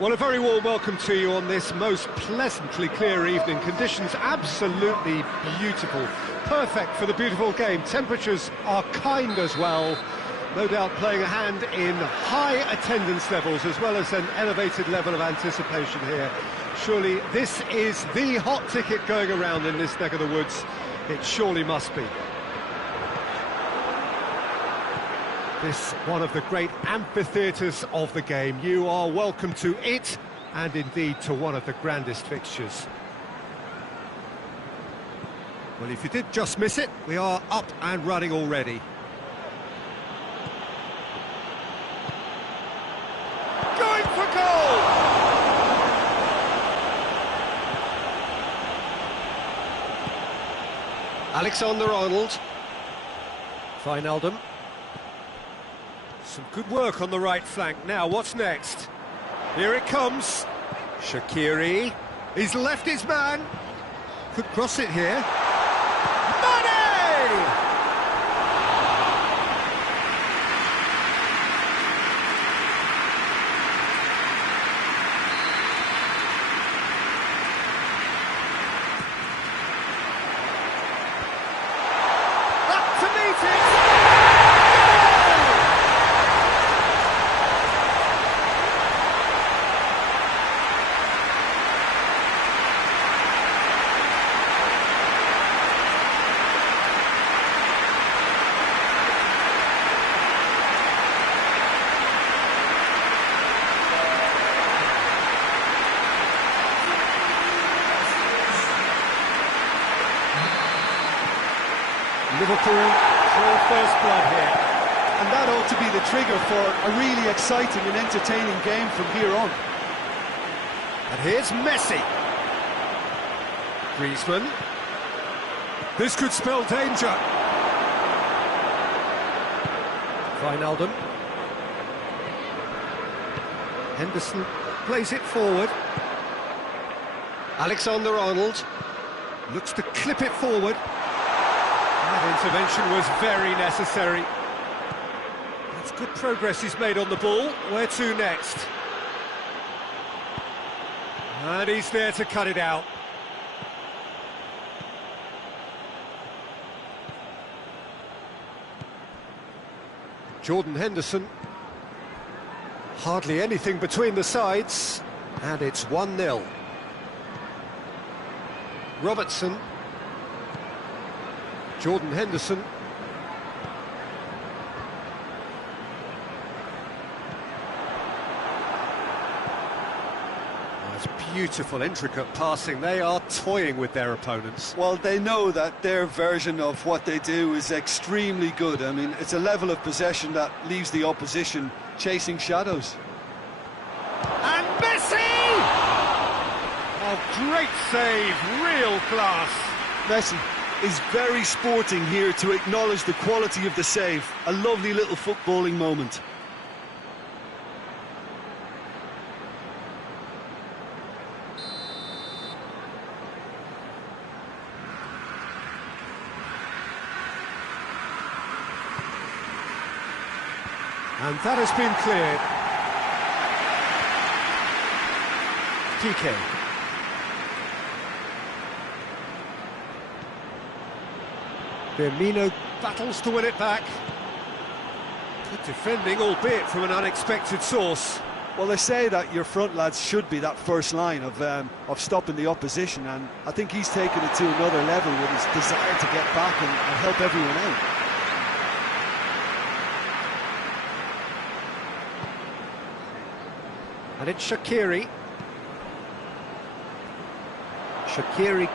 Well, a very warm welcome to you on this most pleasantly clear evening. Conditions absolutely beautiful. Perfect for the beautiful game. Temperatures are kind as well. No doubt playing a hand in high attendance levels as well as an elevated level of anticipation here. Surely this is the hot ticket going around in this neck of the woods. It surely must be. This one of the great amphitheatres of the game. You are welcome to it, and indeed to one of the grandest fixtures. Well, if you did just miss it, we are up and running already. Going for goal! Alexander-Arnold. Wijnaldum. Some good work on the right flank. Now, what's next? Here it comes. Shaqiri. He's left his man. Could cross it here. Mane! Up to meet it! Liverpool draw first blood here. And that ought to be the trigger for a really exciting and entertaining game from here on. And here's Messi. Griezmann. This could spell danger. Wijnaldum. Henderson plays it forward. Alexander-Arnold looks to clip it forward. That intervention was very necessary. That's good progress he's made on the ball. Where to next? And he's there to cut it out. Jordan Henderson. Hardly anything between the sides. And it's 1-0. Robertson. Jordan Henderson. That's beautiful, intricate passing. They are toying with their opponents. Well, they know that their version of what they do is extremely good. I mean, it's a level of possession that leaves the opposition chasing shadows. And Messi! Oh, great save, real class. Messi is very sporting here to acknowledge the quality of the save. A lovely little footballing moment. And that has been cleared. PK. Firmino battles to win it back. Good defending, albeit from an unexpected source. Well, they say that your front lads should be that first line of stopping the opposition, and I think he's taken it to another level with his desire to get back and help everyone out. And it's Shaqiri. Shaqiri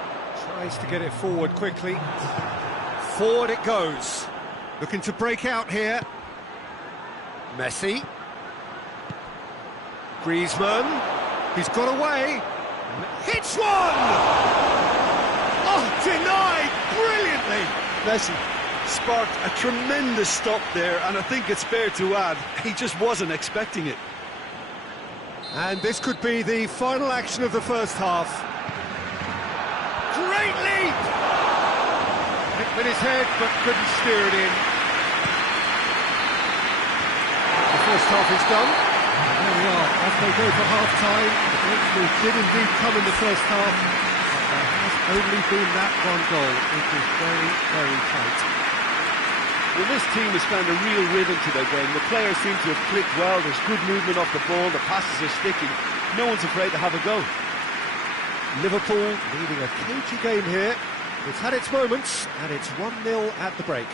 tries to get it forward quickly. Forward it goes. Looking to break out here. Messi. Griezmann. He's got away. Hits one! Oh, denied brilliantly. Messi sparked a tremendous stop there, and I think it's fair to add, he just wasn't expecting it. And this could be the final action of the first half. Great leap! Hit with his head, but couldn't steer it in. The first half is done. Well, as they go for half-time, the breakthrough did indeed come in the first half, but there has only been that one goal. It is very, very tight. Well, this team has found a real rhythm to their game. The players seem to have clicked well. There's good movement off the ball. The passes are sticking. No one's afraid to have a go. Liverpool leading a cagey game here. It's had its moments, and it's 1-0 at the break.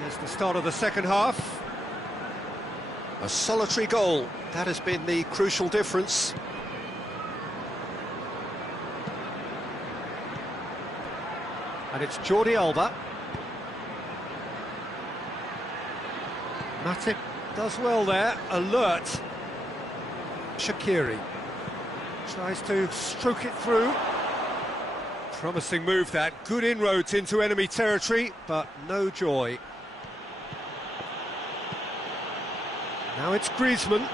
Here's the start of the second half. A solitary goal, that has been the crucial difference. And it's Jordi Alba. Matip does well there, alert. Shaqiri tries to stroke it through. Promising move that, good inroads into enemy territory, but no joy. Now it's Griezmann.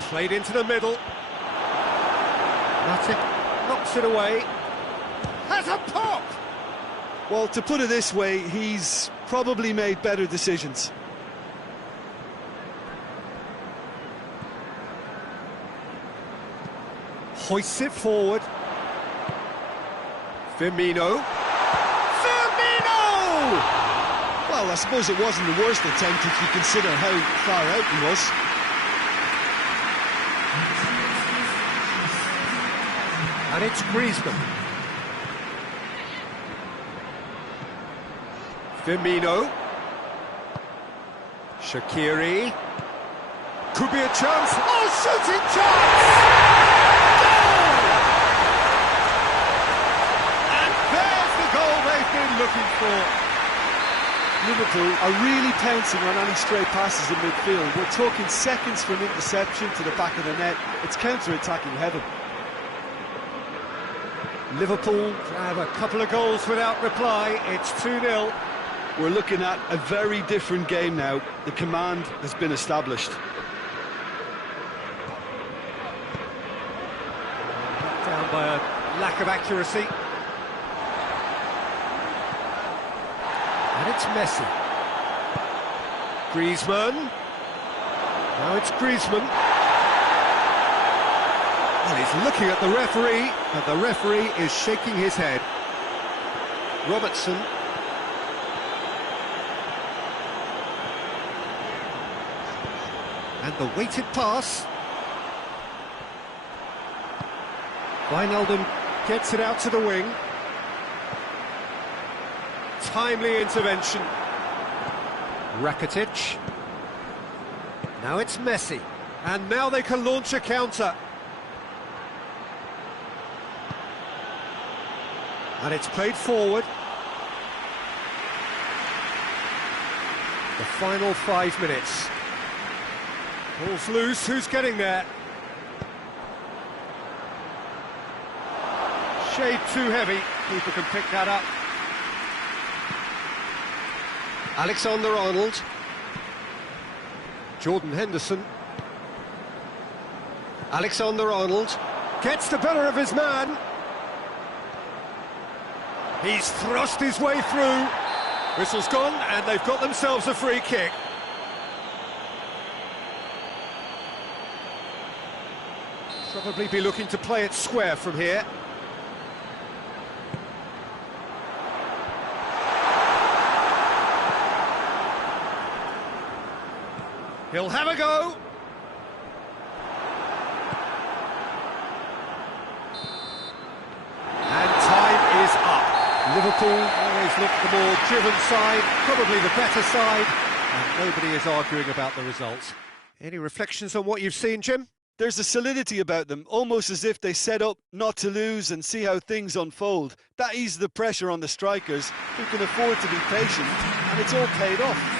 Played into the middle. Matip knocks it away. Has a pop! Well, to put it this way, he's probably made better decisions. Hoists it forward. Firmino. Well, I suppose it wasn't the worst attempt if you consider how far out he was. And it's Griezmann. Firmino. Shaqiri. Could be a chance. Oh, shooting chance! Goal! And there's the goal they've been looking for. Liverpool are really pouncing on any stray passes in midfield. We're talking seconds from interception to the back of the net. It's counter-attacking heaven. Liverpool have a couple of goals without reply. It's 2-0. We're looking at a very different game now. The command has been established. Down by a lack of accuracy. And it's Messi. Griezmann. Now it's Griezmann. Well, he's looking at the referee, but the referee is shaking his head. Robertson. And the weighted pass. Wijnaldum gets it out to the wing. Timely intervention. Rakitic. Now it's Messi. And now they can launch a counter. And it's played forward. The final 5 minutes. Ball's loose, who's getting there? Shade too heavy, keeper can pick that up. Alexander-Arnold. Jordan Henderson. Alexander-Arnold gets the better of his man. He's thrust his way through. Whistle's gone, and they've got themselves a free kick. Probably be looking to play it square from here. He'll have a go. And time is up. Liverpool always look the more driven side, probably the better side, and nobody is arguing about the results. Any reflections on what you've seen, Jim? There's a solidity about them, almost as if they set up not to lose and see how things unfold. That eases the pressure on the strikers, who can afford to be patient, and it's all paid off.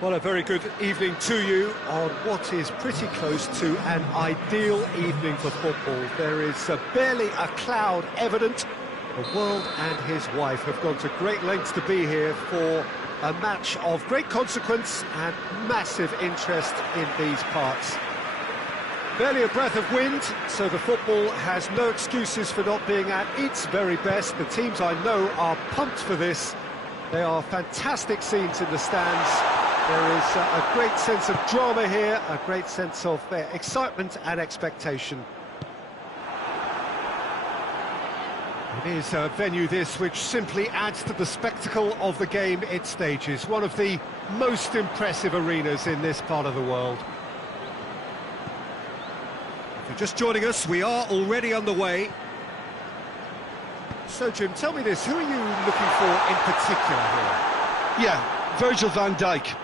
Well, a very good evening to you on what is pretty close to an ideal evening for football. There is barely a cloud evident. The world and his wife have gone to great lengths to be here for a match of great consequence and massive interest in these parts. Barely a breath of wind, so the football has no excuses for not being at its very best. The teams I know are pumped for this. They are fantastic scenes in the stands. There is a great sense of drama here, a great sense of excitement and expectation. It is a venue this which simply adds to the spectacle of the game it stages. One of the most impressive arenas in this part of the world. If you're just joining us, we are already underway. So Jim, tell me this, who are you looking for in particular here? Yeah, Virgil van Dijk.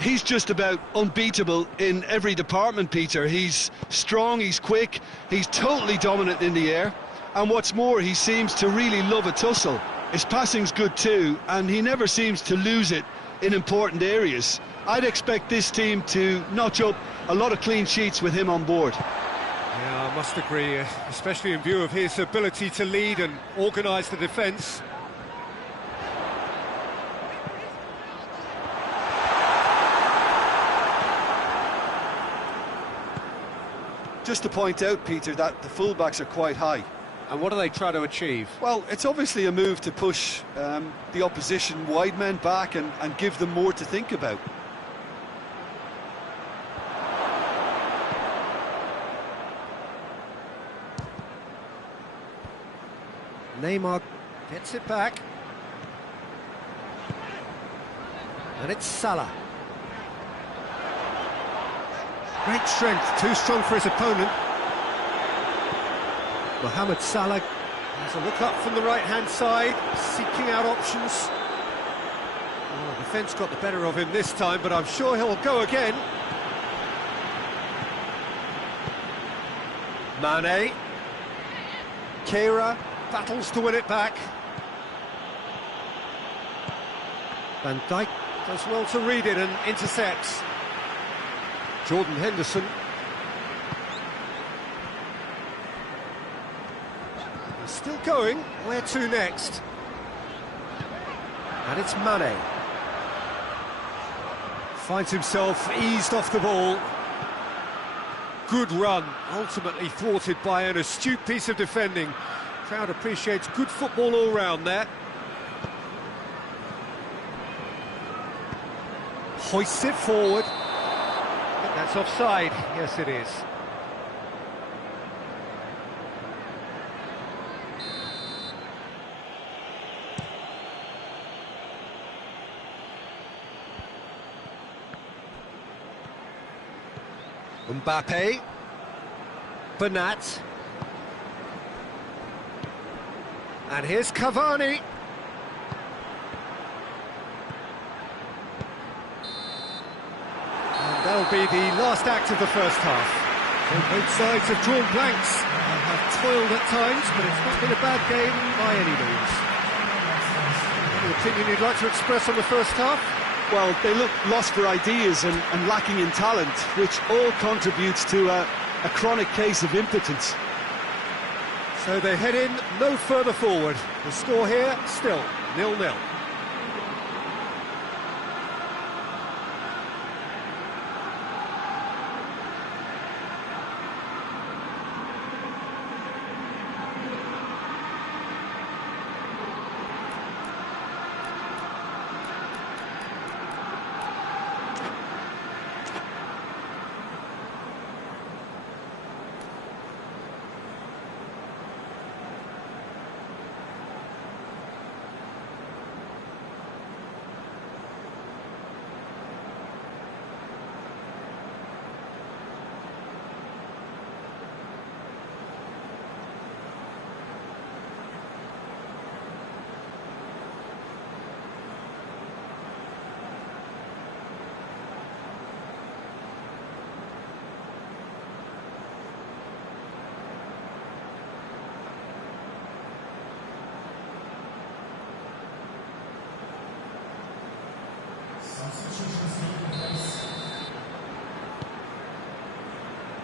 He's just about unbeatable in every department, Peter. He's strong, he's quick, he's totally dominant in the air, and what's more, he seems to really love a tussle. His passing's good too, and he never seems to lose it in important areas. I'd expect this team to notch up a lot of clean sheets with him on board. Yeah, I must agree, especially in view of his ability to lead and organise the defence. just to point out, Peter, that the fullbacks are quite high. And what do they try to achieve? Well, it's obviously a move to push the opposition wide men back and give them more to think about. Neymar gets it back. And it's Salah. Great strength, too strong for his opponent. Mohamed Salah has a look up from the right-hand side, seeking out options. Well, the defence got the better of him this time, but I'm sure he'll go again. Mane. Keira battles to win it back. Van Dijk does well to read it and intercepts. Jordan Henderson. He's still going. Where to next? And it's Mane. Finds himself eased off the ball. Good run, ultimately thwarted by an astute piece of defending. Crowd appreciates good football all round there. Hoists it forward. I think that's offside. Yes, it is. Mbappe. Bernat. And here's Cavani. And that'll be the last act of the first half. So both sides have drawn blanks and have toiled at times, but it's not been a bad game by any means. Any opinion you'd like to express on the first half? Well, they look lost for ideas and lacking in talent, which all contributes to a chronic case of impotence. So they head in no further forward. The score here, still 0-0.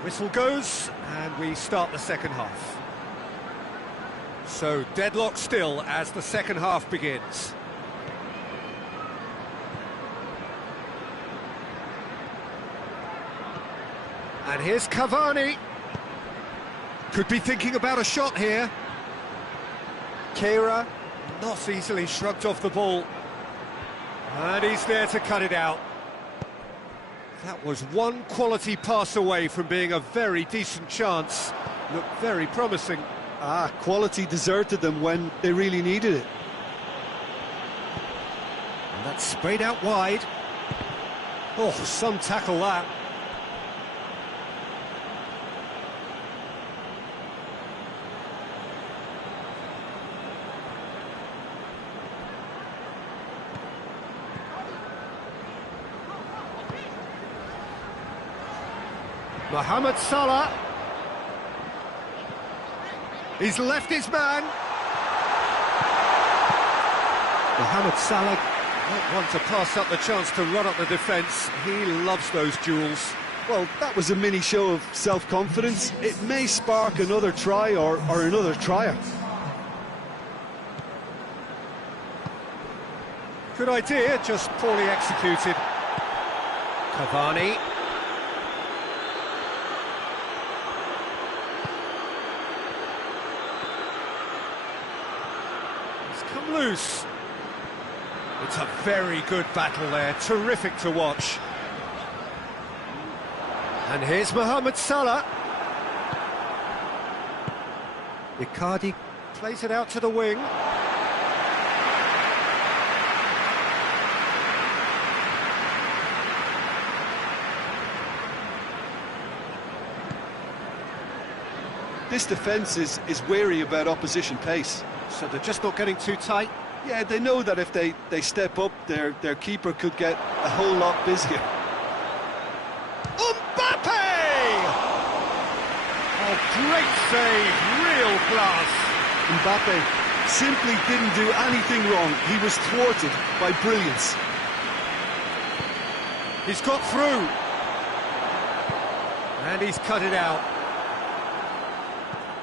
Whistle goes, and we start the second half. So, deadlock still as the second half begins. And here's Cavani. Could be thinking about a shot here. Keira, not easily shrugged off the ball. And he's there to cut it out. That was one quality pass away from being a very decent chance. Looked very promising. Quality deserted them when they really needed it. And that's sprayed out wide. Oh, some tackle that. Mohamed Salah. He's left his man. Mohamed Salah not want to pass up the chance to run up the defence. He loves those duels. Well, that was a mini show of self-confidence. It may spark another try or another trier. Good idea, just poorly executed. loose. It's a very good battle there, terrific to watch. And here's Mohamed Salah. Icardi plays it out to the wing. This defence is wary about opposition pace. So they're just not getting too tight. Yeah, they know that if they step up, their keeper could get a whole lot busier. Mbappe! Oh, great save, real class. Mbappe simply didn't do anything wrong. He was thwarted by brilliance. He's got through. And he's cut it out.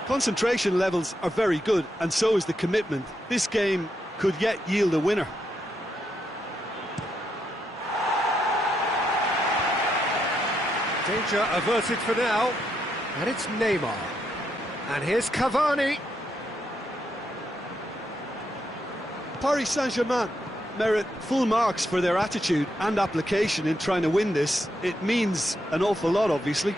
Concentration levels are very good, and so is the commitment. This game could yet yield a winner. Danger averted for now. And it's Neymar. And here's Cavani. Paris Saint-Germain merit full marks for their attitude and application in trying to win this. It means an awful lot, obviously.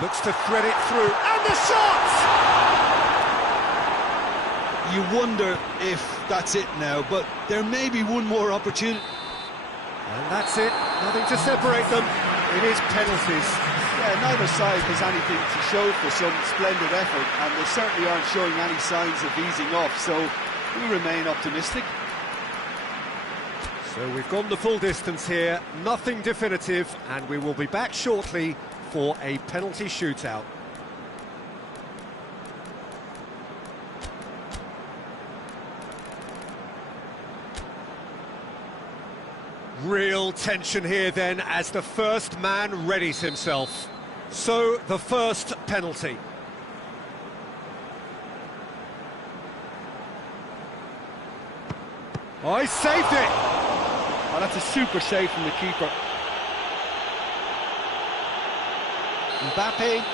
Looks to thread it through, and the shot! You wonder if that's it now, but there may be one more opportunity. And that's it, nothing to separate them. It is penalties. Yeah, neither side has anything to show for some splendid effort, and they certainly aren't showing any signs of easing off, so we remain optimistic. So we've gone the full distance here, nothing definitive, and we will be back shortly for a penalty shootout. Real tension here then as the first man readies himself. So the first penalty. Oh, he saved it! Oh, that's a super save from the keeper. Mbappe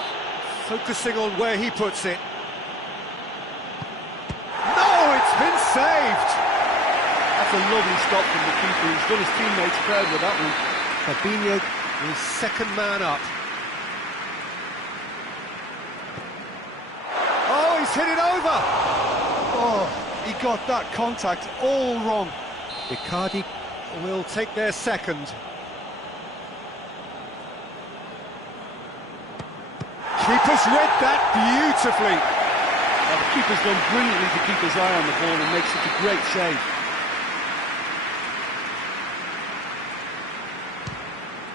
focusing on where he puts it. No, it's been saved! That's a lovely stop from the keeper. He's done his teammates proud with that one. Fabinho is second man up. Oh, he's hit it over! Oh, he got that contact all wrong. Icardi will take their second. Keeper's read that beautifully. Well, the keeper's done brilliantly to keep his eye on the ball and make such a great save.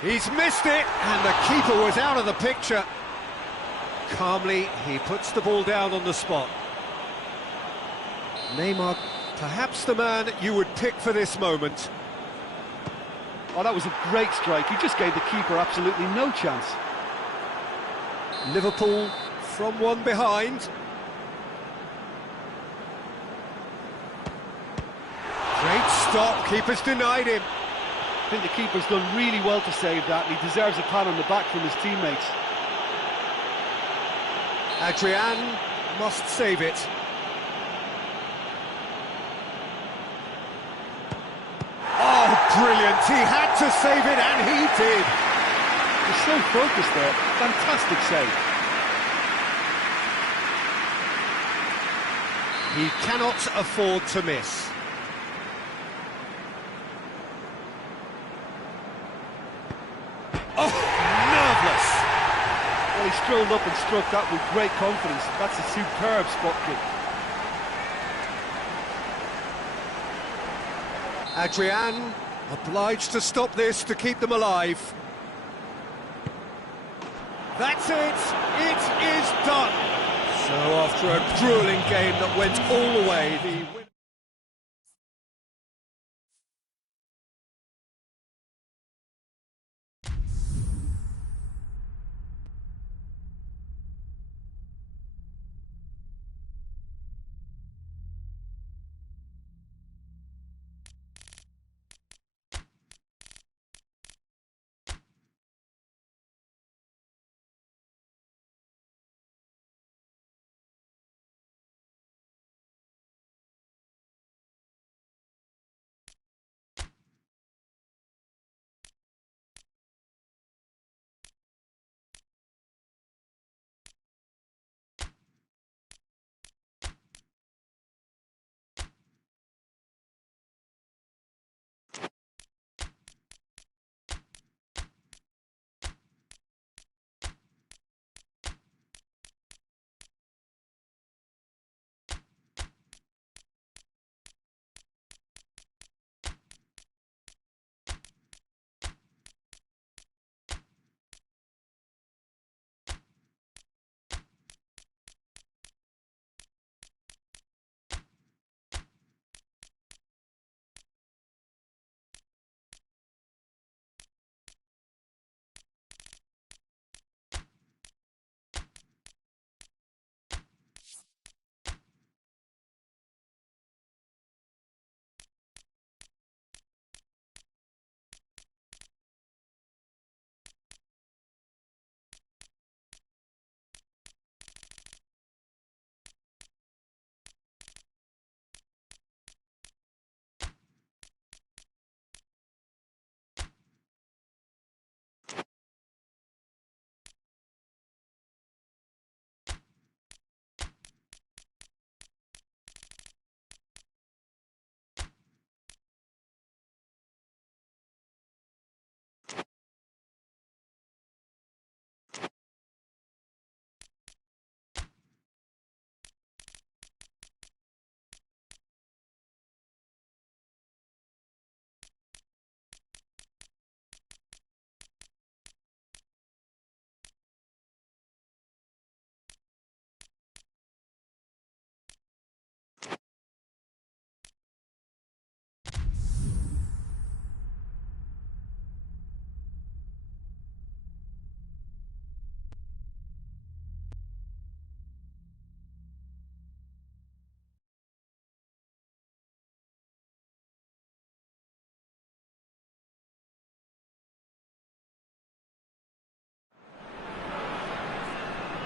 He's missed it, and the keeper was out of the picture. Calmly, he puts the ball down on the spot. Neymar, perhaps the man you would pick for this moment. Oh, that was a great strike. He just gave the keeper absolutely no chance. Liverpool from one behind. Great stop, keeper's denied him. I think the keeper's done really well to save that, and he deserves a pat on the back from his teammates. Adrian must save it. Oh, brilliant! He had to save it, and he did. He's so focused there. Fantastic save. He cannot afford to miss. Oh, nerveless. Well, he strolled up and struck that with great confidence. That's a superb spot kick. Adrian obliged to stop this to keep them alive. That's it! It is done! So after a gruelling game that went all the way, the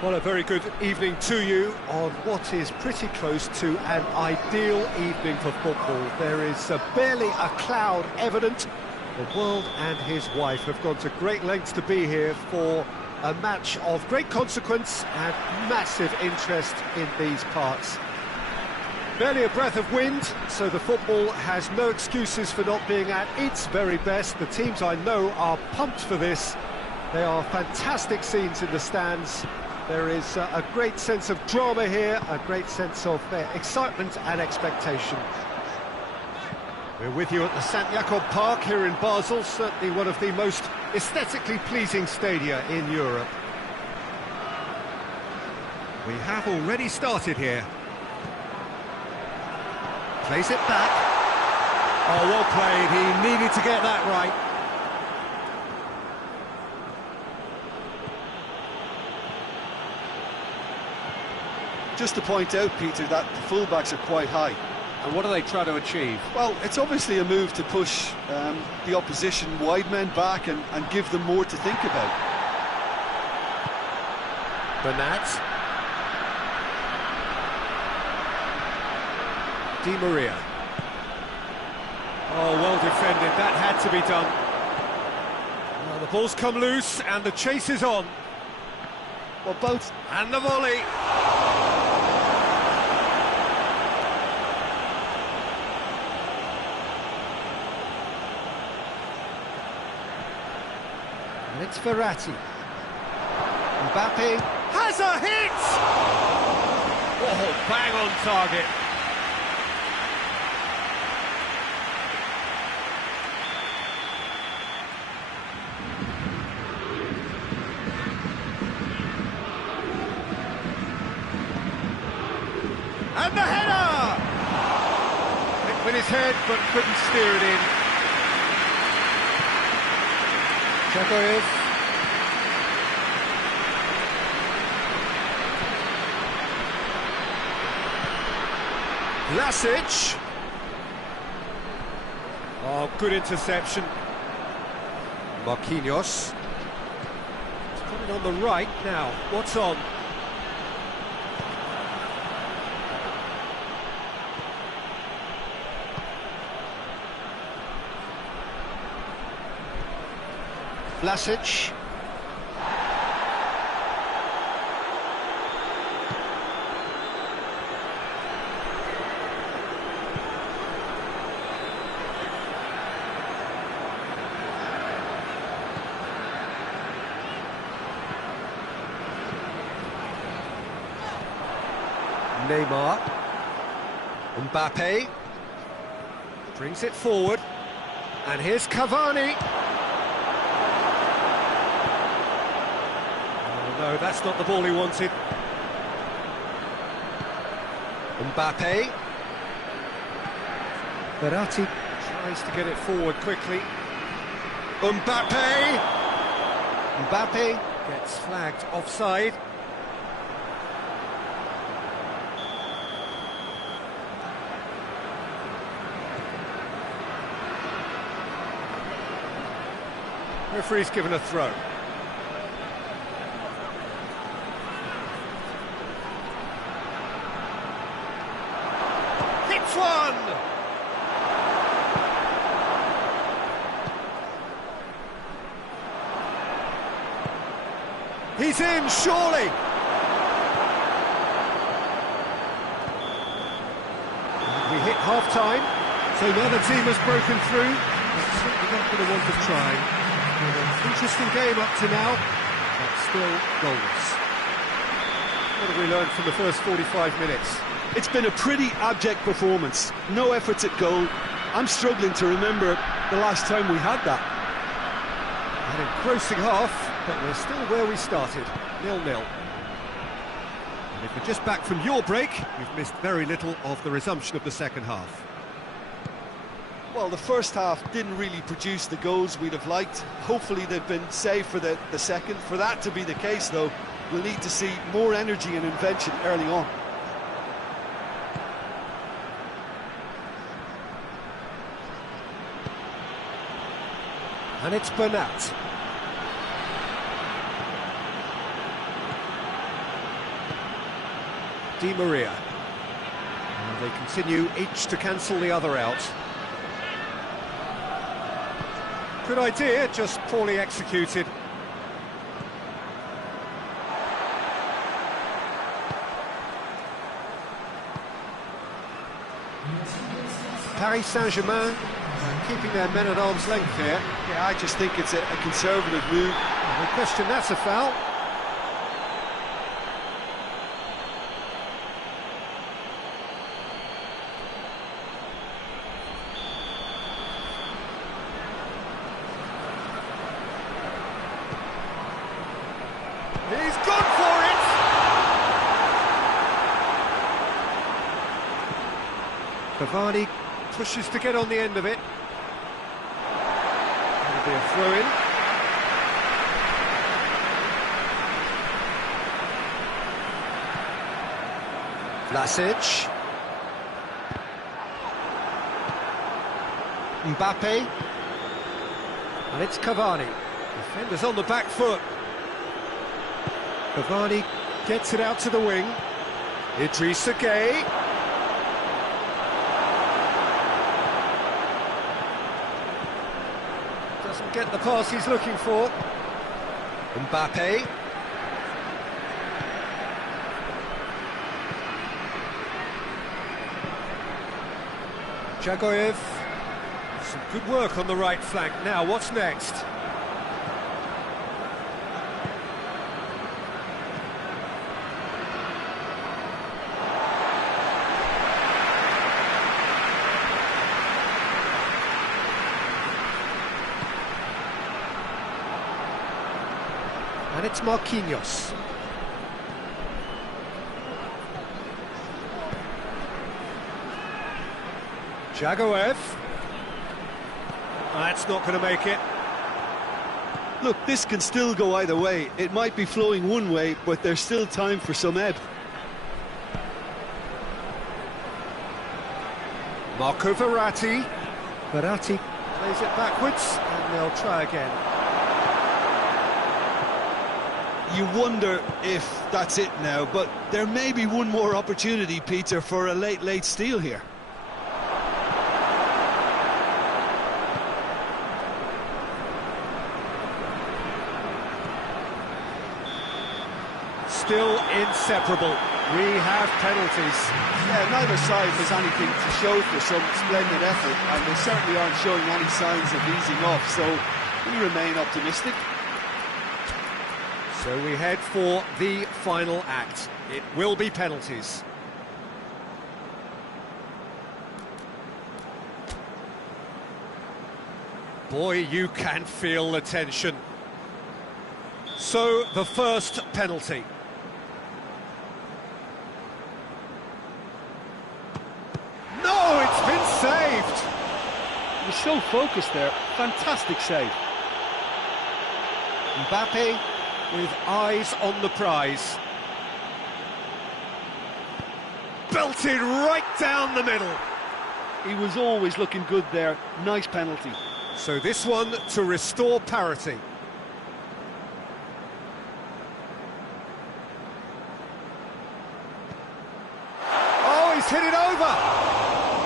Well, a very good evening to you on what is pretty close to an ideal evening for football. There is barely a cloud evident. The world and his wife have gone to great lengths to be here for a match of great consequence and massive interest in these parts. Barely a breath of wind, so the football has no excuses for not being at its very best. The teams I know are pumped for this. They are fantastic scenes in the stands. There is a great sense of drama here, a great sense of excitement and expectation. We're with you at the St. Jakob Park here in Basel, certainly one of the most aesthetically pleasing stadia in Europe. We have already started here. Plays it back. Oh, well played, he needed to get that right. Just to point out, Peter, that the fullbacks are quite high. And what do they try to achieve? Well, it's obviously a move to push the opposition wide men back and give them more to think about. Bernat. Di Maria. Oh, well defended, that had to be done. Well, the ball's come loose and the chase is on. Well, both... And the volley. And it's Verratti. Mbappe has a hit! Oh, bang on target. And the header! Hit with his head, but couldn't steer it in. Chakoev. Vlasic. Oh, good interception. Marquinhos. He's coming on the right now. What's on? Vlasic. Neymar. Mbappe. Brings it forward. And here's Cavani. No, that's not the ball he wanted. Mbappe. Verratti tries to get it forward quickly. Mbappe! Mbappe gets flagged offside. Referee's given a throw. One! He's in, surely! And we hit half-time, so now the team has broken through. It's certainly not going to want to try. An interesting game up to now, but still goalless. What have we learned from the first 45 minutes? It's been a pretty abject performance. No efforts at goal. I'm struggling to remember the last time we had that. An engrossing half, but we're still where we started, 0-0. And if you're just back from your break, you've missed very little of the resumption of the second half. Well, the first half didn't really produce the goals we'd have liked. Hopefully they've been saved for the second. For that to be the case, though, we'll need to see more energy and invention early on. And it's Bernat. Di Maria. And they continue each to cancel the other out. Good idea, just poorly executed. Paris Saint-Germain keeping their men at arm's length here. Yeah, I just think it's a conservative move. No question, that's a foul. He's gone for it! Cavani pushes to get on the end of it. That'll be a throw-in. Vlasic. Mbappe. And it's Cavani. Defenders on the back foot. Cavani gets it out to the wing. Idrissa Gueye. Doesn't get the pass he's looking for. Mbappe. Jagoyev. Some good work on the right flank. Now, what's next? And it's Marquinhos. Jagoyev. That's not going to make it. Look, this can still go either way. It might be flowing one way, but there's still time for some ebb. Marco Verratti. Verratti plays it backwards, and they'll try again. You wonder if that's it now, but there may be one more opportunity, Peter, for a late steal here. Still inseparable. We have penalties. Yeah, neither side has anything to show for some splendid effort, and they certainly aren't showing any signs of easing off, so we remain optimistic. So we head for the final act. It will be penalties. Boy, you can feel the tension. So, the first penalty. No, it's been saved! He was so focused there. Fantastic save. Mbappe with eyes on the prize. Belted right down the middle. He was always looking good there. Nice penalty. So this one to restore parity. Oh, he's hit it over!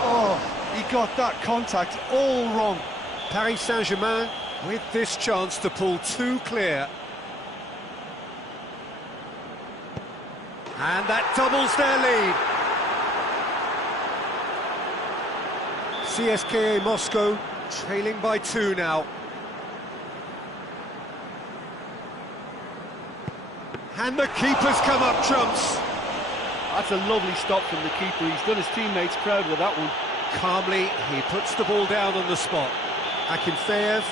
Oh, he got that contact all wrong. Paris Saint-Germain with this chance to pull two clear. And that doubles their lead. CSKA Moscow trailing by 2 now. And the keeper's come up trumps. That's a lovely stop from the keeper. He's done his teammates proud with that one. Calmly, he puts the ball down on the spot. Akinfeev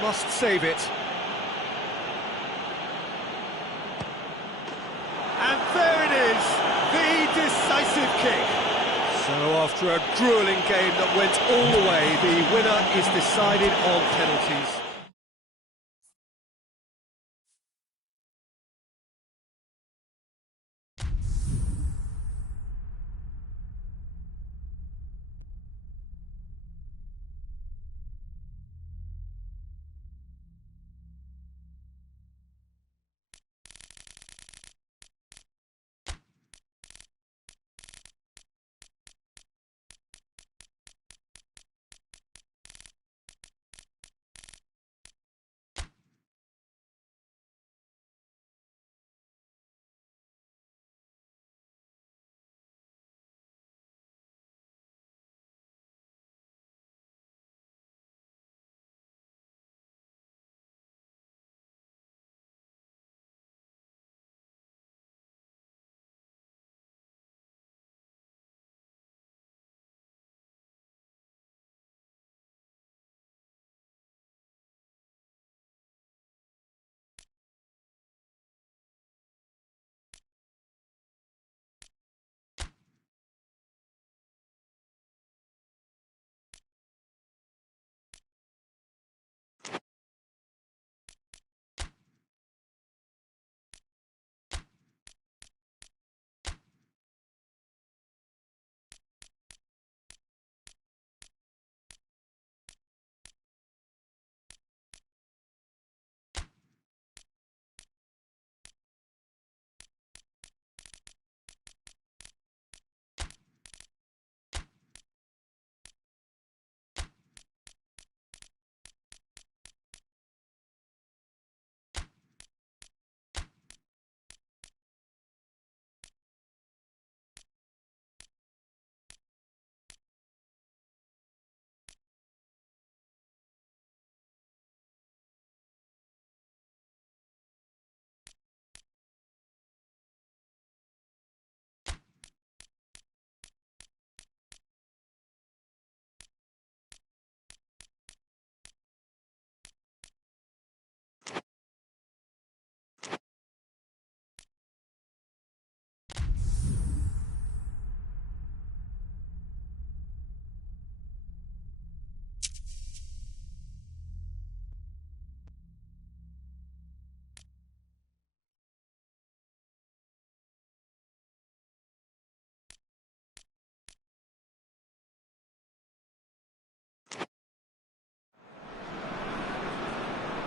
must save it. And there it is, the decisive kick. So after a gruelling game that went all the way, the winner is decided on penalties.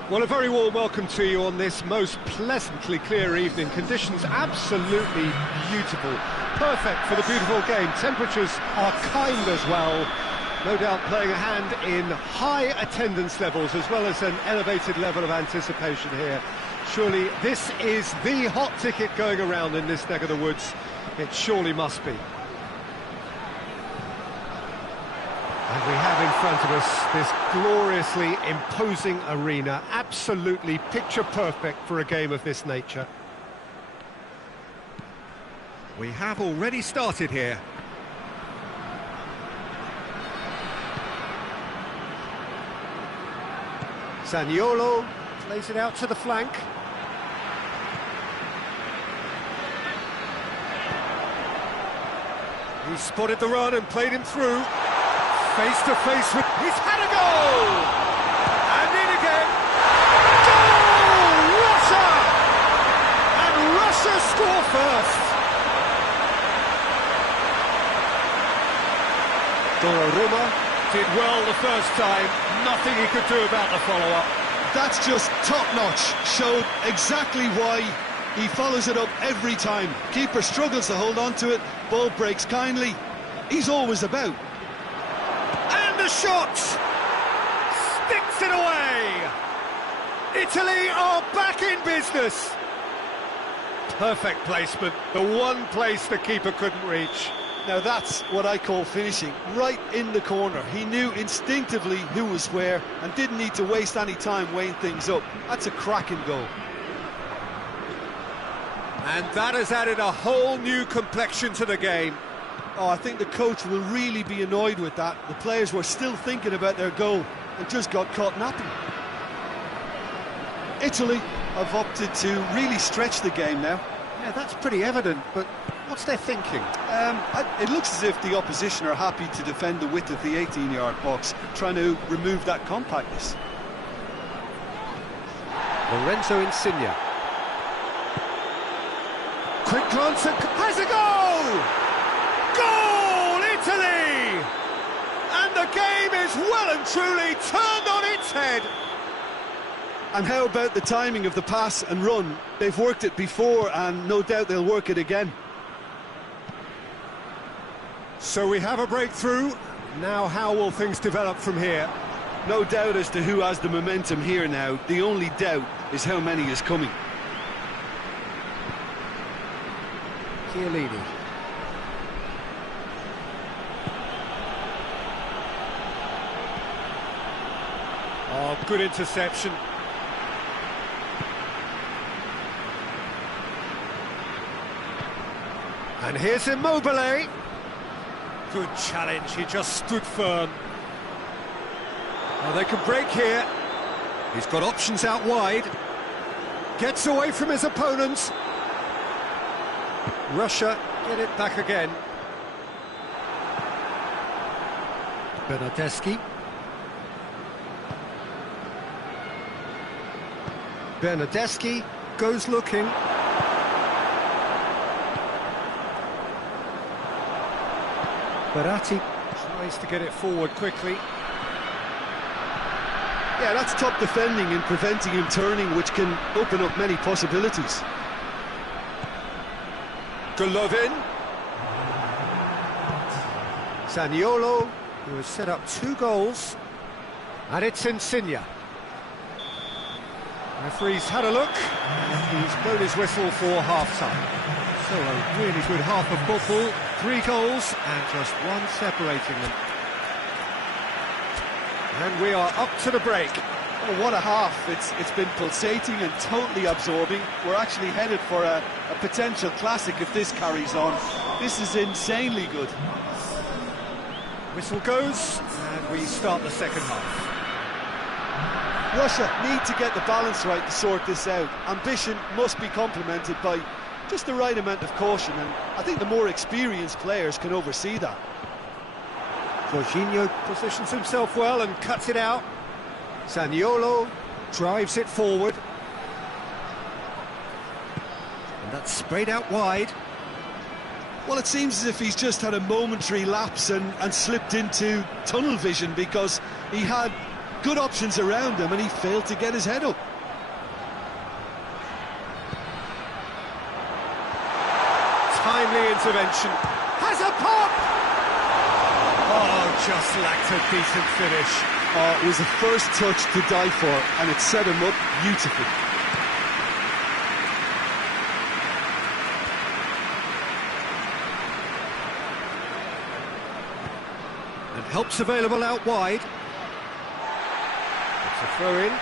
Well, a very warm welcome to you on this most pleasantly clear evening. Conditions absolutely beautiful. Perfect for the beautiful game. Temperatures are kind as well. No doubt playing a hand in high attendance levels as well as an elevated level of anticipation here. Surely this is the hot ticket going around in this neck of the woods. It surely must be. And we have in front of us this gloriously imposing arena, absolutely picture perfect for a game of this nature. We have already started here. Zaniolo plays it out to the flank. He spotted the run and played him through. Face to face with... He's had a goal! And in again. Goal! Russia! And Russia score first. Donnarumma did well the first time. Nothing he could do about the follow-up. That's just top-notch. Showed exactly why he follows it up every time. Keeper struggles to hold on to it. Ball breaks kindly. He's always about. And the shot! Sticks it away! Italy are back in business! Perfect placement, the one place the keeper couldn't reach. Now that's what I call finishing, right in the corner. He knew instinctively who was where and didn't need to waste any time weighing things up. That's a cracking goal. And that has added a whole new complexion to the game. Oh, I think the coach will really be annoyed with that. The players were still thinking about their goal and just got caught napping. Italy have opted to really stretch the game now. Yeah, that's pretty evident, but what's their thinking? It looks as if the opposition are happy to defend the width of the 18-yard box, trying to remove that compactness. Lorenzo Insigne. Quick glance at... Has a goal! Goal, Italy! And the game is well and truly turned on its head. And how about the timing of the pass and run? They've worked it before and no doubt they'll work it again. So we have a breakthrough. Now how will things develop from here? No doubt as to who has the momentum here now. The only doubt is how many is coming. Chiellini. Oh, good interception. And here's Immobile. Good challenge, he just stood firm. Oh, they can break here. He's got options out wide. Gets away from his opponents. Russia get it back again. Bernardeschi. Bernardeschi goes looking. Baratti tries to get it forward quickly. Yeah, that's top defending and preventing him turning, which can open up many possibilities. Golovin. Zaniolo, who has set up 2 goals. And it's Insigne. Referee's had a look, and he's blown his whistle for half-time. So a really good half of football, 3 goals, and just 1 separating them. And we are up to the break. Oh, what a half. It's been pulsating and totally absorbing. We're actually headed for a potential classic if this carries on. This is insanely good. Whistle goes, and we start the second half. Russia need to get the balance right to sort this out. Ambition must be complemented by just the right amount of caution, and I think the more experienced players can oversee that. Jorginho positions himself well and cuts it out. Zaniolo drives it forward. And that's sprayed out wide. Well, it seems as if he's just had a momentary lapse and slipped into tunnel vision, because he had good options around him, and he failed to get his head up. Timely intervention. Has a pop! Oh, just lacked a decent finish. Oh, it was the first touch to die for, and it set him up beautifully. And help's available out wide. It's a throw in.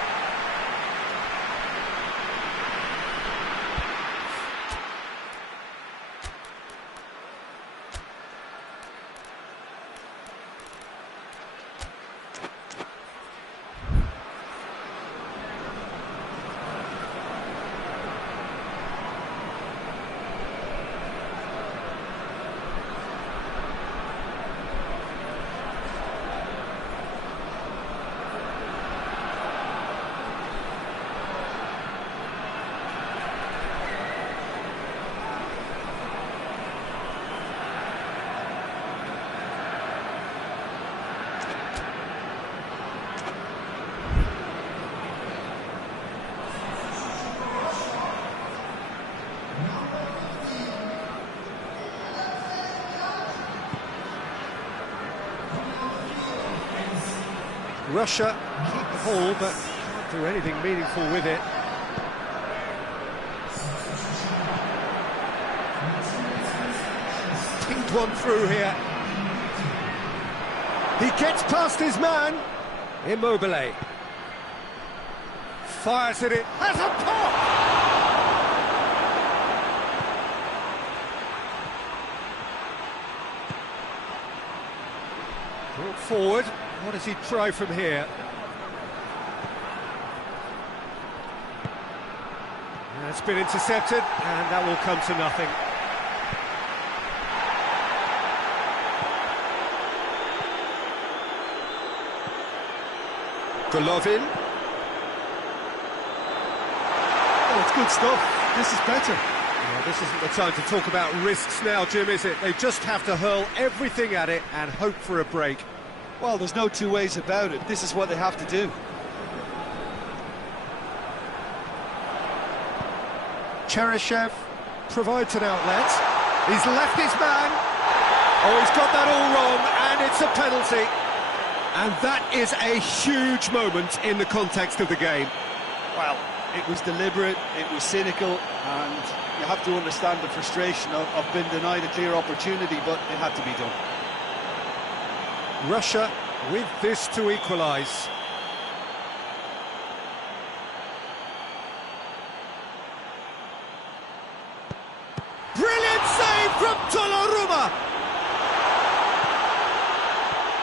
Russia keep the ball, but can't do anything meaningful with it. Pinged one through here. He gets past his man. Immobile. Fires at it. Has a pop! Brought forward. What does he try from here? It's been intercepted, and that will come to nothing. Golovin. Oh, it's good stuff. This is better. Well, this isn't the time to talk about risks now, Jim, is it? They just have to hurl everything at it and hope for a break. Well, there's no two ways about it. This is what they have to do. Cheryshev provides an outlet. He's left his man. Oh, he's got that all wrong, and it's a penalty. And that is a huge moment in the context of the game. Well, it was deliberate, it was cynical, and you have to understand the frustration of being denied a clear opportunity, but it had to be done. Russia with this to equalise. Brilliant save from Donnarumma!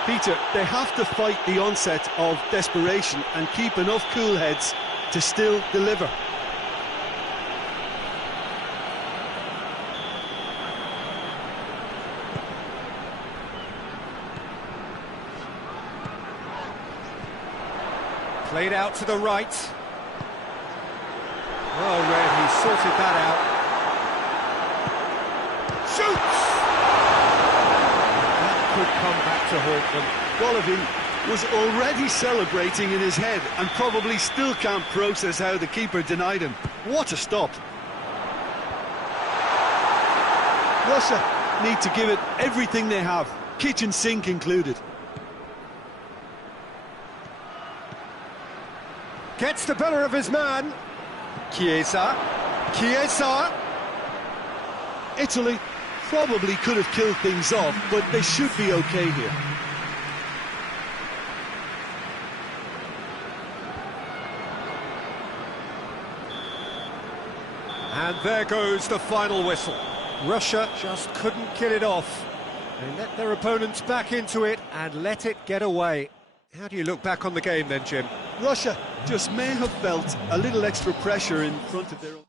Peter, they have to fight the onset of desperation and keep enough cool heads to still deliver. Played out to the right. Well read, he sorted that out. Shoots! That could come back to haunt them. Golovin was already celebrating in his head and probably still can't process how the keeper denied him. What a stop. Russia need to give it everything they have, kitchen sink included. Gets the better of his man. Chiesa. Italy probably could have killed things off, but they should be okay here. And there goes the final whistle. Russia just couldn't kill it off. They let their opponents back into it and let it get away. How do you look back on the game then, Jim? Russia just may have felt a little extra pressure in front of their own.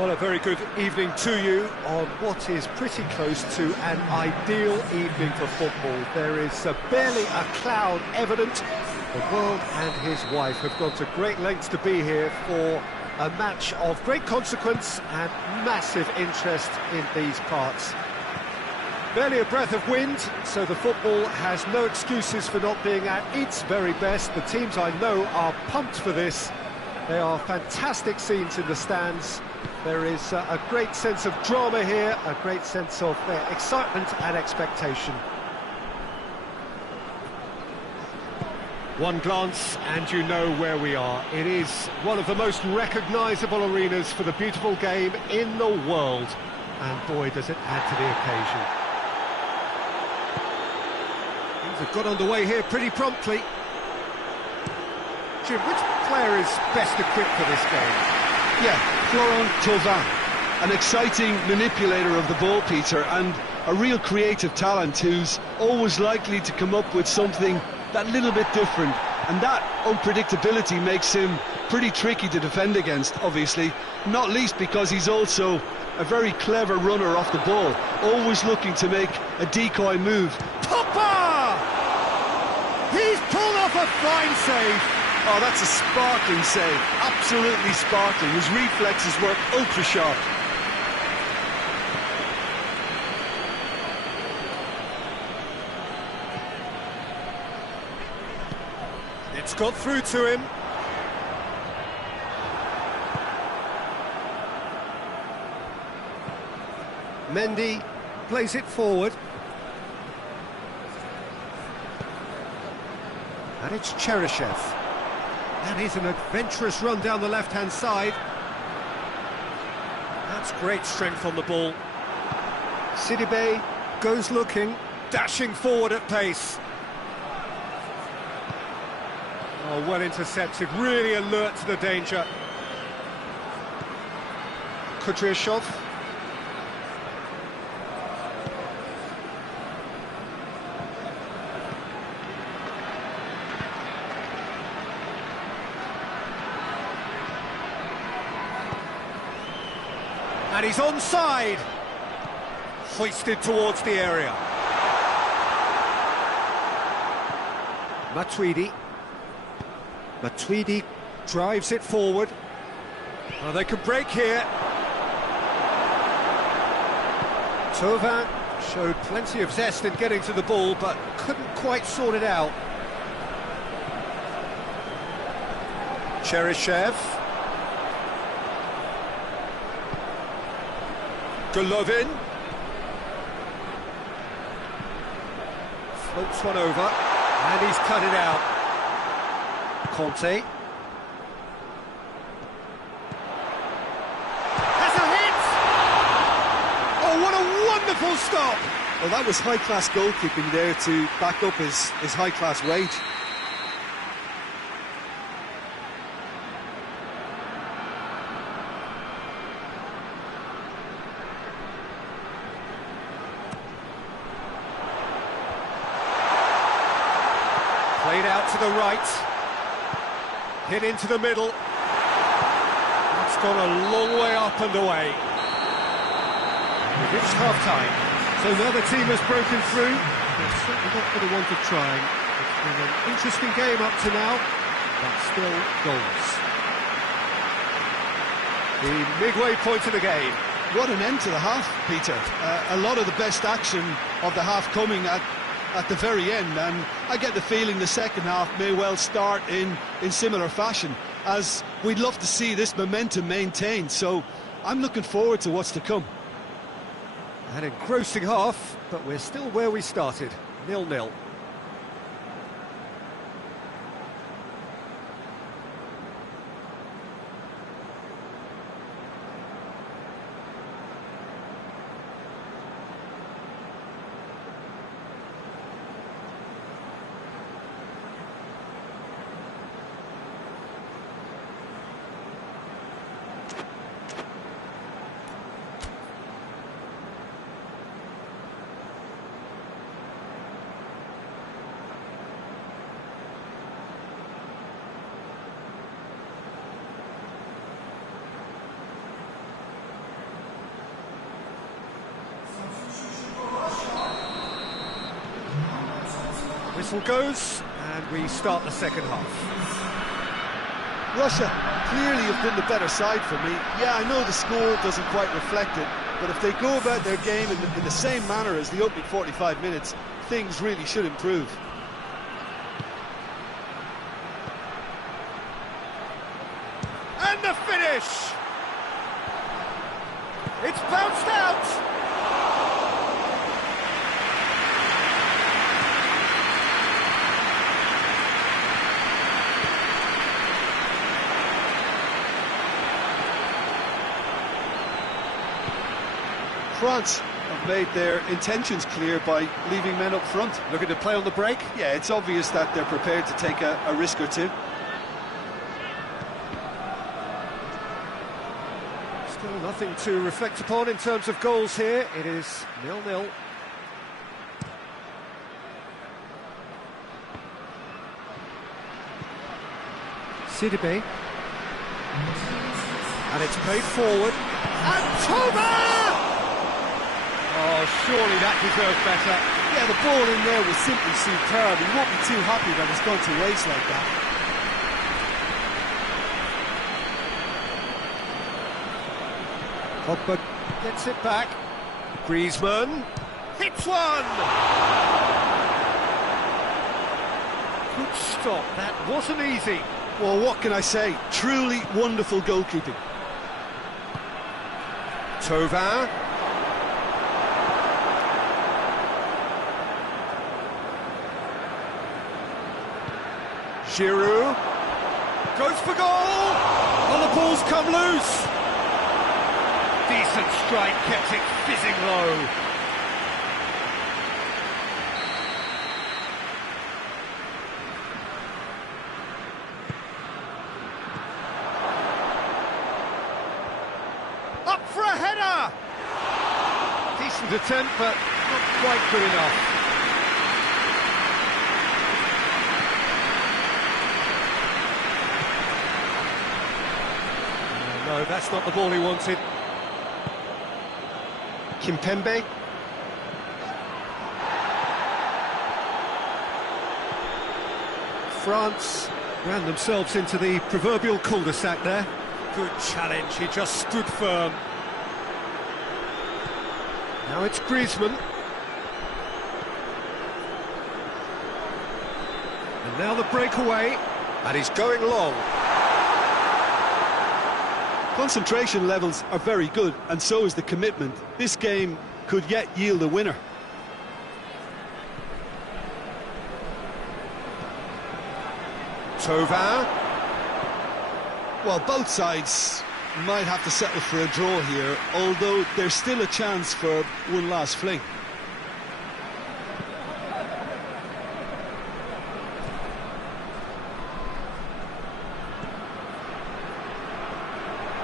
Well, a very good evening to you on what is pretty close to an ideal evening for football. There is barely a cloud evident. The world and his wife have gone to great lengths to be here for a match of great consequence and massive interest in these parts. Barely a breath of wind, so the football has no excuses for not being at its very best. The teams I know are pumped for this. There are fantastic scenes in the stands. There is a great sense of drama here, a great sense of excitement and expectation. One glance and you know where we are. It is one of the most recognisable arenas for the beautiful game in the world. And boy, does it add to the occasion. Things have got underway here pretty promptly. Jim, which player is best equipped for this game? Yeah, Florent Thauvin, an exciting manipulator of the ball, Peter, and a real creative talent who's always likely to come up with something that little bit different, and that unpredictability makes him pretty tricky to defend against, obviously, not least because he's also a very clever runner off the ball, always looking to make a decoy move. Popper! He's pulled off a fine save. Oh, that's a sparkling save, absolutely sparkling. His reflexes work ultra sharp. It's got through to him. Mendy plays it forward. And it's Cheryshev. That is an adventurous run down the left-hand side. That's great strength on the ball. Sidibe goes looking, dashing forward at pace. Oh, well intercepted, really alert to the danger. Kudryashov. And he's onside. Hoisted towards the area. Matuidi. Matuidi drives it forward. Oh, they could break here. Thauvin showed plenty of zest in getting to the ball, but couldn't quite sort it out. Cheryshev. Golovin. Floats one over, and he's cut it out. Conte. Has a hit! Oh, what a wonderful stop! Well, that was high-class goalkeeping there to back up his high-class wage. Played out to the right, hit into the middle. That's gone a long way up and away. We've reached half-time, so now the team has broken through. They're certainly not for the want of trying. It's been an interesting game up to now, but still goals. The midway point of the game. What an end to the half, Peter. A lot of the best action of the half coming at the very end, and I get the feeling the second half may well start in similar fashion, as we'd love to see this momentum maintained, so I'm looking forward to what's to come. An engrossing half, but we're still where we started, 0-0. whistle goes, and we start the second half. Russia clearly have been the better side for me. Yeah, I know the score doesn't quite reflect it, but if they go about their game in the same manner as the opening 45 minutes, things really should improve. And the finish! It's bounced out! France have made their intentions clear by leaving men up front. Looking to play on the break? Yeah, it's obvious that they're prepared to take a risk or two. Still nothing to reflect upon in terms of goals here. It is 0-0. Sidibe. And it's played forward. And Toma! Oh, surely that deserves better. Yeah, the ball in there was simply superb. You won't be too happy that it's gone to waste like that. Pogba gets it back. Griezmann hits one! Good stop, that wasn't easy. Well, what can I say? Truly wonderful goalkeeping. Thauvin. Giroud goes for goal! Oh, the ball's come loose! Decent strike, kept it fizzing low. Up for a header! Decent attempt, but not quite good enough. No, that's not the ball he wanted. Kimpembe. France ran themselves into the proverbial cul-de-sac there. Good challenge, he just stood firm. Now it's Griezmann. And now the breakaway, and he's going long. Concentration levels are very good, and so is the commitment. This game could yet yield a winner. Thauvin. Well, both sides might have to settle for a draw here, although there's still a chance for one last fling.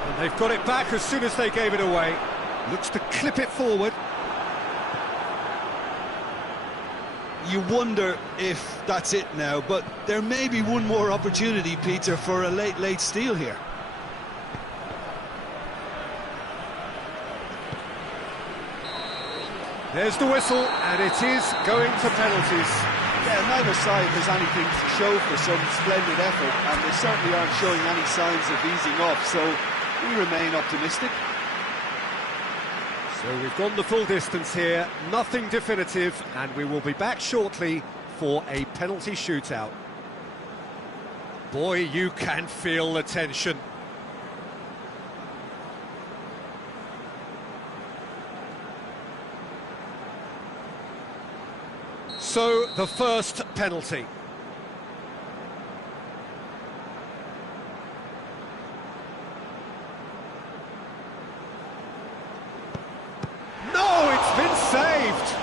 And they've got it back as soon as they gave it away. Looks to clip it forward. You wonder if that's it now, but there may be one more opportunity, Peter, for a late steal here. There's the whistle, and it is going to penalties. Yeah, neither side has anything to show for some splendid effort, and they certainly aren't showing any signs of easing off, so we remain optimistic. So we've gone the full distance here, nothing definitive, and we will be back shortly for a penalty shootout. Boy, you can feel the tension. So, the first penalty. No, it's been saved!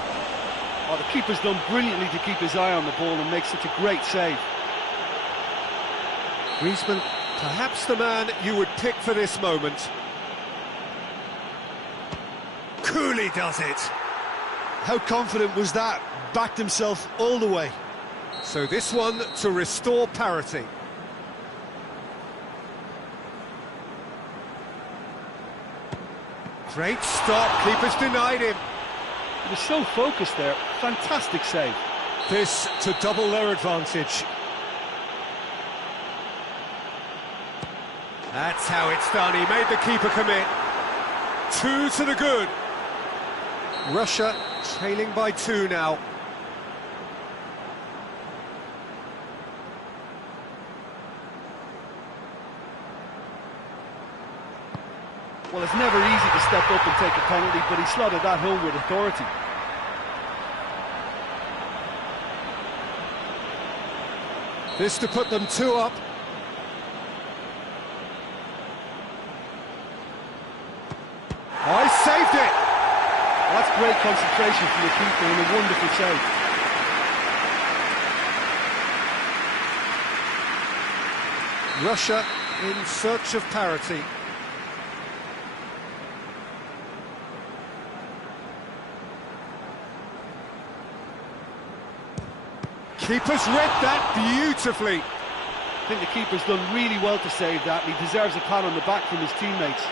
Oh, the keeper's done brilliantly to keep his eye on the ball and make such a great save. Griezmann, perhaps the man you would pick for this moment. Coolly does it. How confident was that? Backed himself all the way. So this one to restore parity. Great stop, keeper's denied him. He was so focused there, fantastic save. This to double their advantage. That's how it's done. He made the keeper commit. 2 to the good. Russia trailing by 2 now. Well, it's never easy to step up and take a penalty, but he slotted that home with authority. This to put them 2 up. I saved it! That's great concentration from the keeper and a wonderful save. Russia in search of parity. Keeper's read that beautifully. I think the keeper's done really well to save that, and he deserves a pat on the back from his teammates.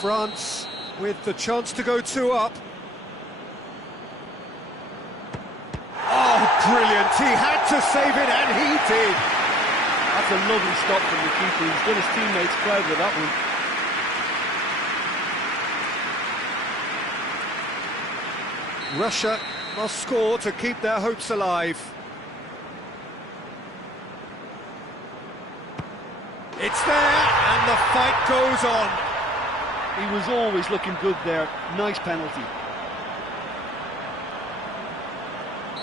France with the chance to go 2 up. Oh, brilliant! He had to save it, and he did. That's a lovely stop from the keeper. He's done his teammates proud with that one. Russia must score to keep their hopes alive. It's there, and the fight goes on. He was always looking good there. Nice penalty.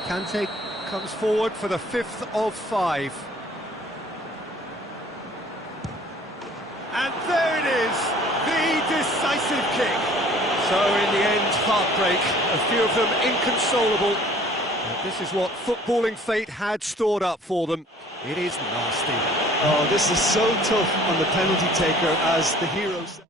Kante comes forward for the 5th of 5. And there it is, the decisive kick. So in the end, heartbreak, a few of them inconsolable. But this is what footballing fate had stored up for them. It is nasty. Oh, this is so tough on the penalty taker as the heroes.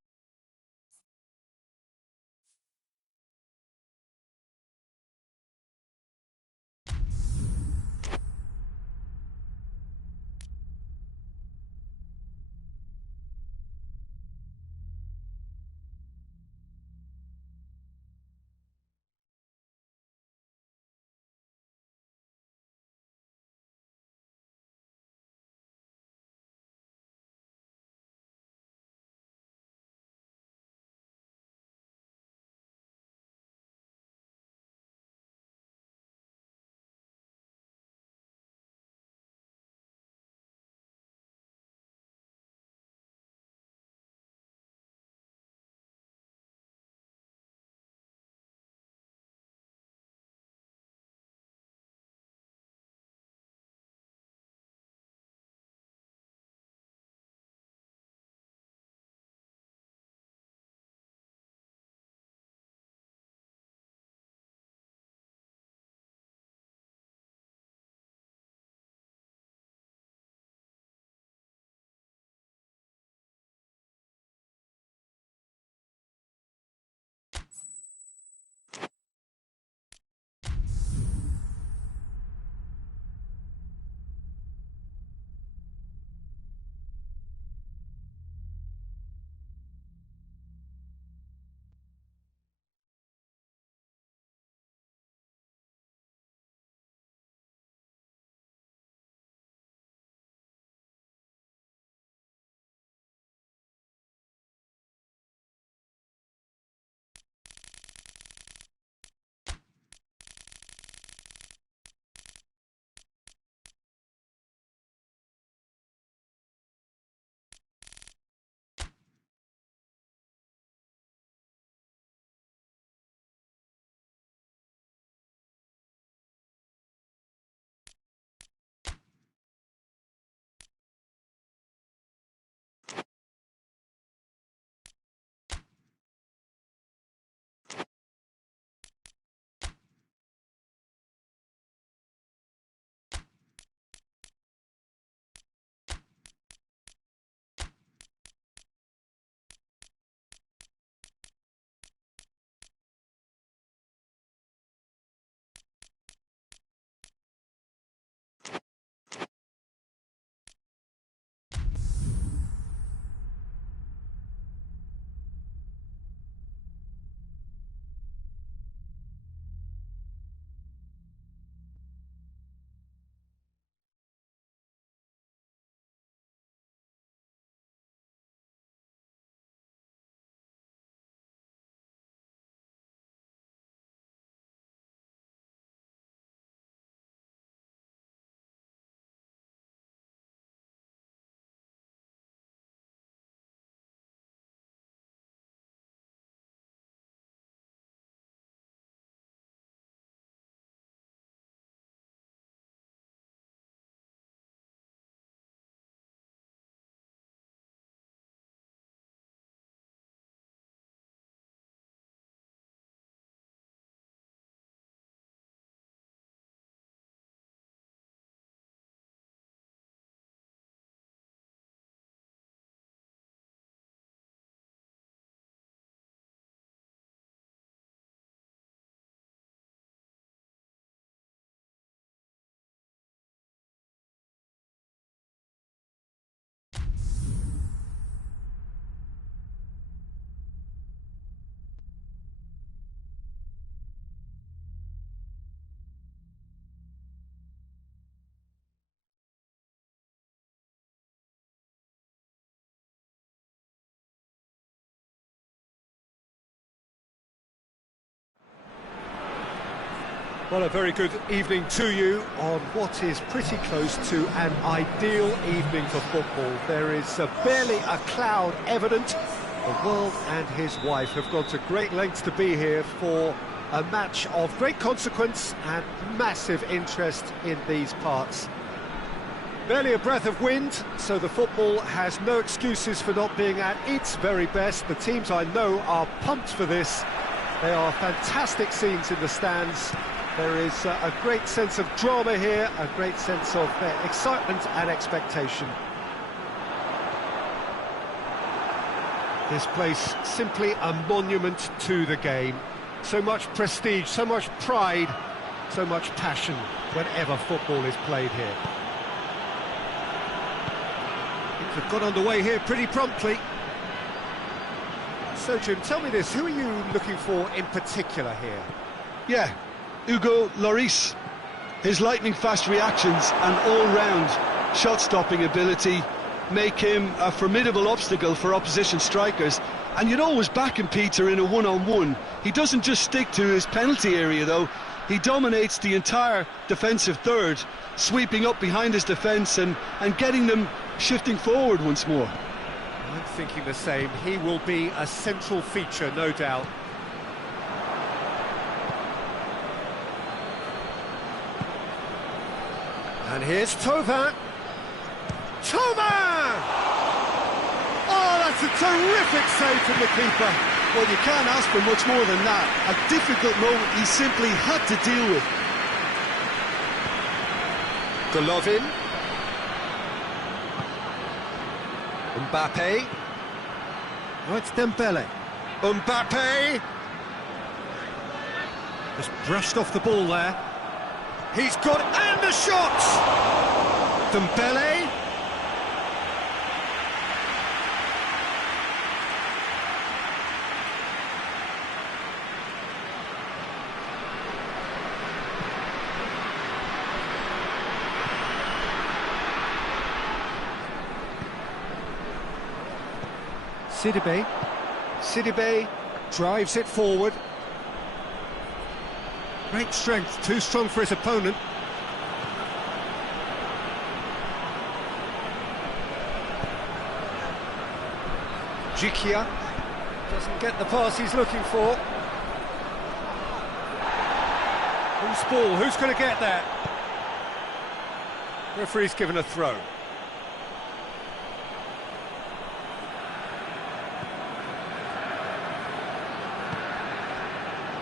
Well, a very good evening to you on what is pretty close to an ideal evening for football. There is barely a cloud evident. The world and his wife have gone to great lengths to be here for a match of great consequence and massive interest in these parts. Barely a breath of wind, so the football has no excuses for not being at its very best. The teams I know are pumped for this. They are fantastic scenes in the stands. There is a great sense of drama here, a great sense of excitement and expectation. This place simply a monument to the game. So much prestige, so much pride, so much passion whenever football is played here. Things have got underway here pretty promptly. So, Jim, tell me this, who are you looking for in particular here? Yeah, Hugo Lloris. His lightning-fast reactions and all-round shot-stopping ability make him a formidable obstacle for opposition strikers. And you'd always back him, Peter, in a one-on-one. He doesn't just stick to his penalty area, though. He dominates the entire defensive third, sweeping up behind his defence and getting them shifting forward once more. I'm thinking the same. He will be a central feature, no doubt. And here's Thauvin. Thauvin! Oh, that's a terrific save from the keeper. Well, you can't ask for much more than that. A difficult moment he simply had to deal with. Golovin. Mbappe. Oh, it's Dembele. Mbappe. Just brushed off the ball there. He's got and the shot. Dembele. Sidibe drives it forward. Great strength, too strong for his opponent. Jikia doesn't get the pass he's looking for. Who's ball? Who's going to get that? Referee's given a throw.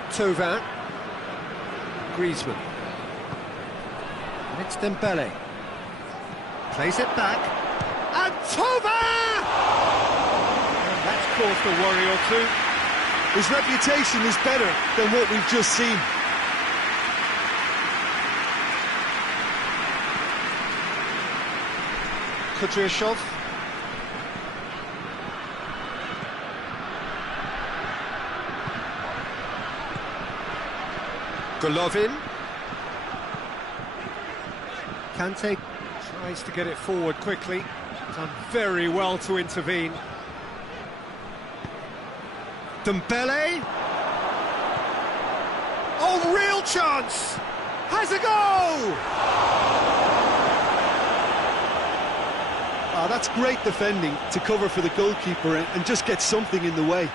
Thauvin. Griezmann. And it's Dembele. Plays it back. And Thauvin! And that's caused a worry or two. His reputation is better than what we've just seen. Kudryashov. Golovin. Kante tries to get it forward quickly. Done very well to intervene. Dembele. Oh, real chance! Has a go! Ah, that's great defending to cover for the goalkeeper and just get something in the way.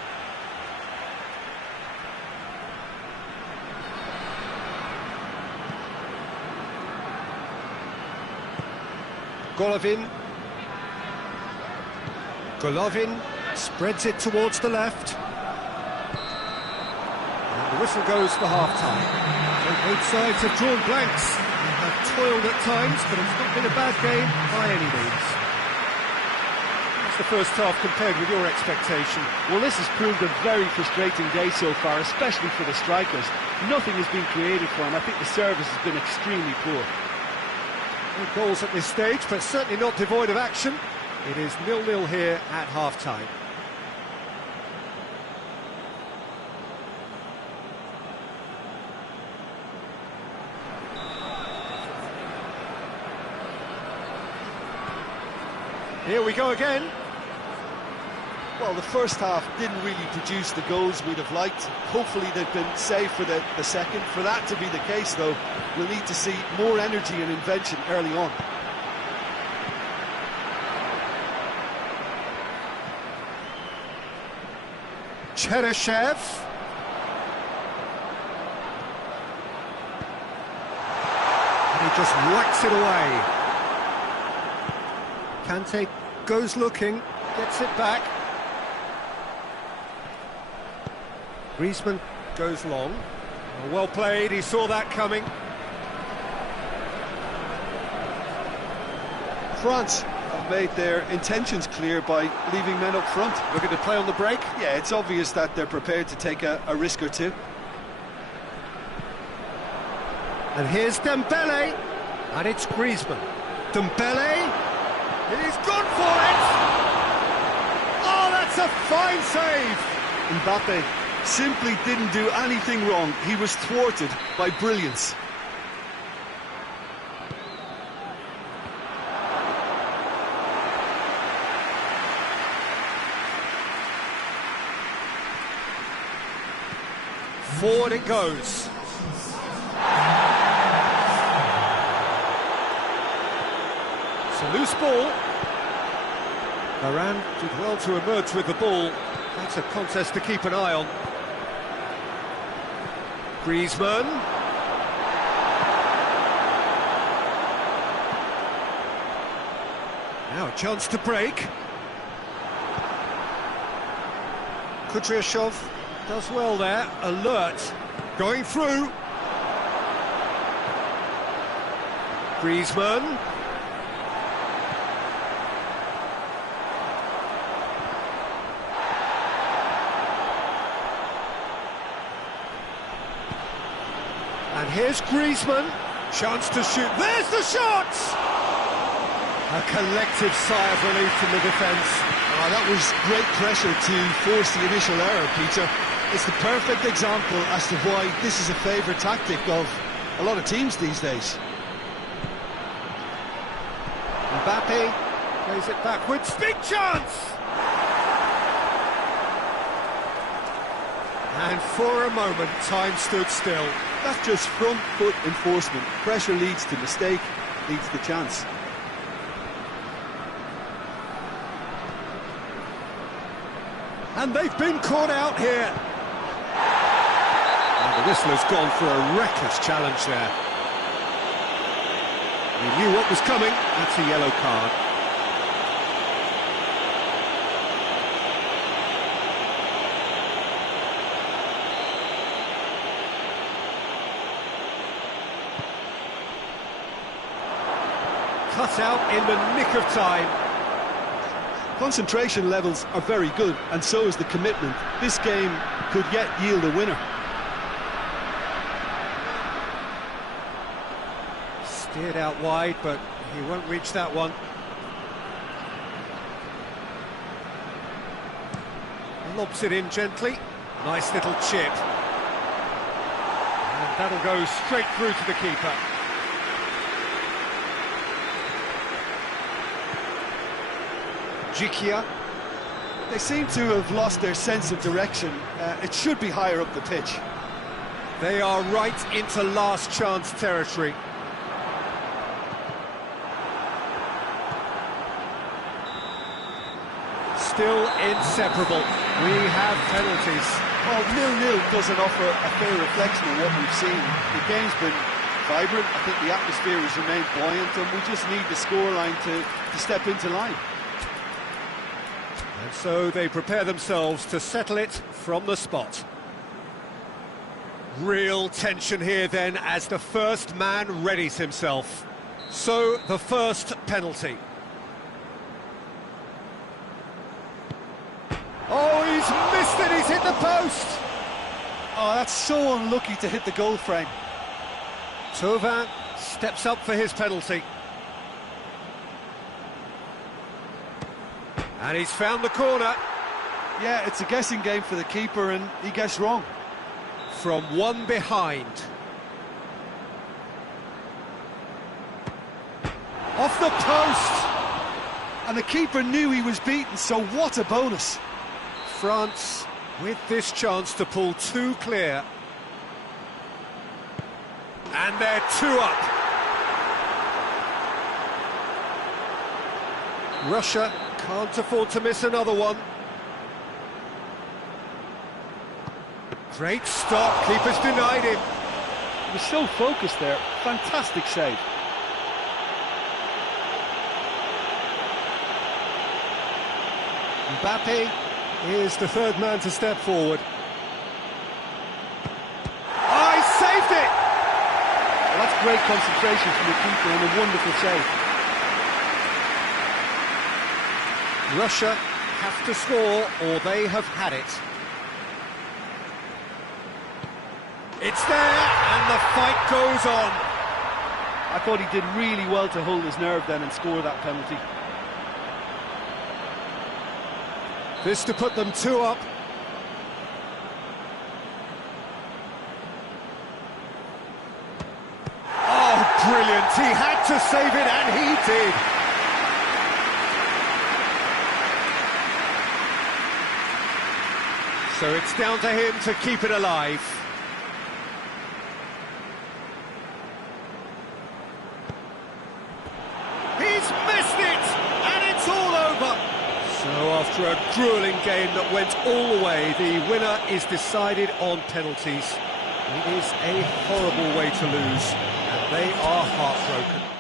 Golovin spreads it towards the left. And the whistle goes for half-time. So both sides have drawn blanks. They have toiled at times, but it's not been a bad game by any means. That's the first half compared with your expectation. Well, this has proved a very frustrating day so far, especially for the strikers. Nothing has been created for them. I think the service has been extremely poor. No goals at this stage, but certainly not devoid of action. It is 0-0 here at half-time. Here we go again. Well, the first half didn't really produce the goals we'd have liked. Hopefully they've been saved for the second. For that to be the case, though, we'll need to see more energy and invention early on. Cheryshev. And he just whacks it away. Kante goes looking, gets it back. Griezmann goes long. Well played, he saw that coming. France have made their intentions clear by leaving men up front. Looking to play on the break? Yeah, it's obvious that they're prepared to take a risk or two. And here's Dembele, and it's Griezmann. Dembele, he's gone for it! Oh, that's a fine save! Mbappe simply didn't do anything wrong. He was thwarted by brilliance. Forward it goes. It's a loose ball. Varane did well to emerge with the ball. That's a contest to keep an eye on. Griezmann. Now a chance to break. Kudryashov does well there, alert, going through. Griezmann. And here's Griezmann, chance to shoot, there's the shot! A collective sigh of relief from the defence. Oh, that was great pressure to force the initial error, Peter. It's the perfect example as to why this is a favourite tactic of a lot of teams these days. Mbappe plays it backwards, big chance! And for a moment, time stood still. That's just front foot enforcement. Pressure leads to mistake, leads to chance. And they've been caught out here. And the whistler's gone for a reckless challenge there. He knew what was coming. That's a yellow card. Cut out in the nick of time. Concentration levels are very good, and so is the commitment. This game could yet yield a winner. Steered out wide, but he won't reach that one. Lobs it in gently. Nice little chip. And that'll go straight through to the keeper. Jikia. They seem to have lost their sense of direction. It should be higher up the pitch. They are right into last chance territory. Still inseparable. We have penalties. Well, 0-0 doesn't offer a fair reflection of what we've seen. The game's been vibrant. I think the atmosphere has remained buoyant, and we just need the scoreline to step into line. And so they prepare themselves to settle it from the spot. Real tension here then as the first man readies himself. So the first penalty. Oh, he's missed it, he's hit the post! Oh, that's so unlucky to hit the goal frame. Thauvin steps up for his penalty. And he's found the corner. Yeah, it's a guessing game for the keeper, and he guessed wrong. From one behind. Off the post! And the keeper knew he was beaten, so what a bonus. France with this chance to pull two clear. And they're two up. Russia can't afford to miss another one. Great stop, keeper's denied him. He was so focused there, fantastic save. Mbappe is the third man to step forward. Oh, he saved it! Well, that's great concentration from the keeper and a wonderful save. Russia have to score or they have had it. It's there and the fight goes on. I thought he did really well to hold his nerve then and score that penalty. This to put them two up. Oh, brilliant. He had to save it and he did. So it's down to him to keep it alive. He's missed it, and it's all over. So after a gruelling game that went all the way, the winner is decided on penalties. It is a horrible way to lose, and they are heartbroken.